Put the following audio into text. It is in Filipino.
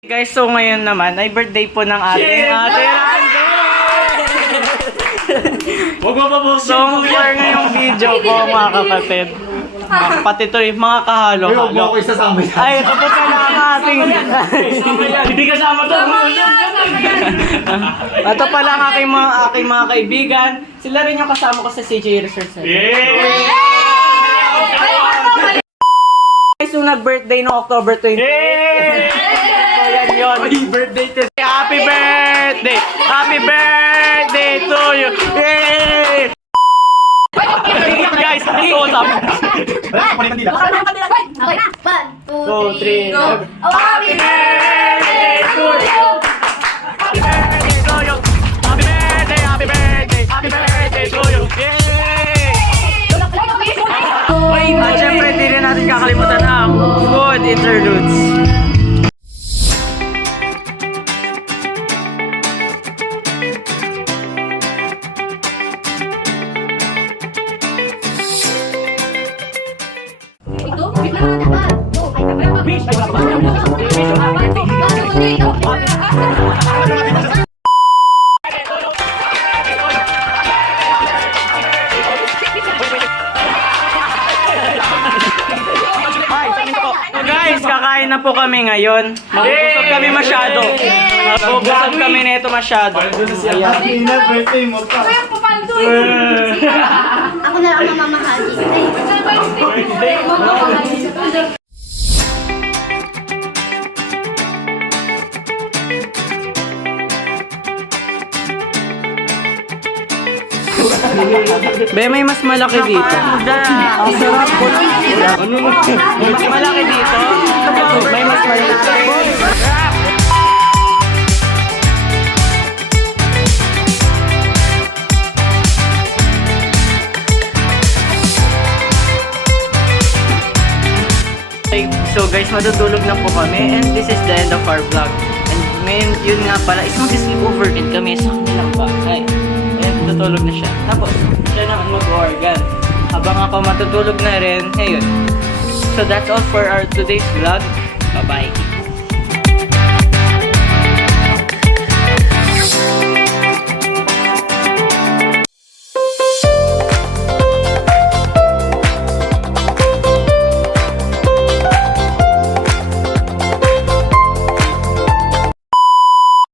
Guys, so ngayon naman ay birthday po ng ating ate Randy! Huwag mo pa po. So, for ngayong video po mga kapatid, mga kapatid to mga kahalo-halo. Ako isasama yan. Ay, ito po pala ang ating... Hindi kasama to. Ito pala ang aking mga kaibigan. Sila rin yung kasama ko sa CJ Research Center. Guys, yung nag-birthday noong October 20. So, yan yun. Birthday test. Happy birthday! Happy birthday to you! Yay! Guys, what's up? Okay na. 1, 2, 3, go. Oh, happy birthday to you! Happy birthday to you! Happy birthday! Happy birthday! Happy birthday to you! Yay! At syempre, hindi rin natin kakalimutan ang food interludes. So guys, kakain na po kami ngayon. Mabubusog kami masyado. Mabubusog kami nito masyado. Happy na birthday mo pa. Ako na lang ang mamamahagi. Be, may mas malaki dito. Ang sarap po. Mas malaki dito. May mas malaki. So guys, matutulog na po kami and this is the end of our vlog. And ngayon, yun nga pala, is mag-sleepover din kami sa kanilang bahay. Ayan, tutulog na siya. Tapos, siya naman mag-organ. Habang ako matutulog na rin, ayun. So that's all for our today's vlog. Bye-bye.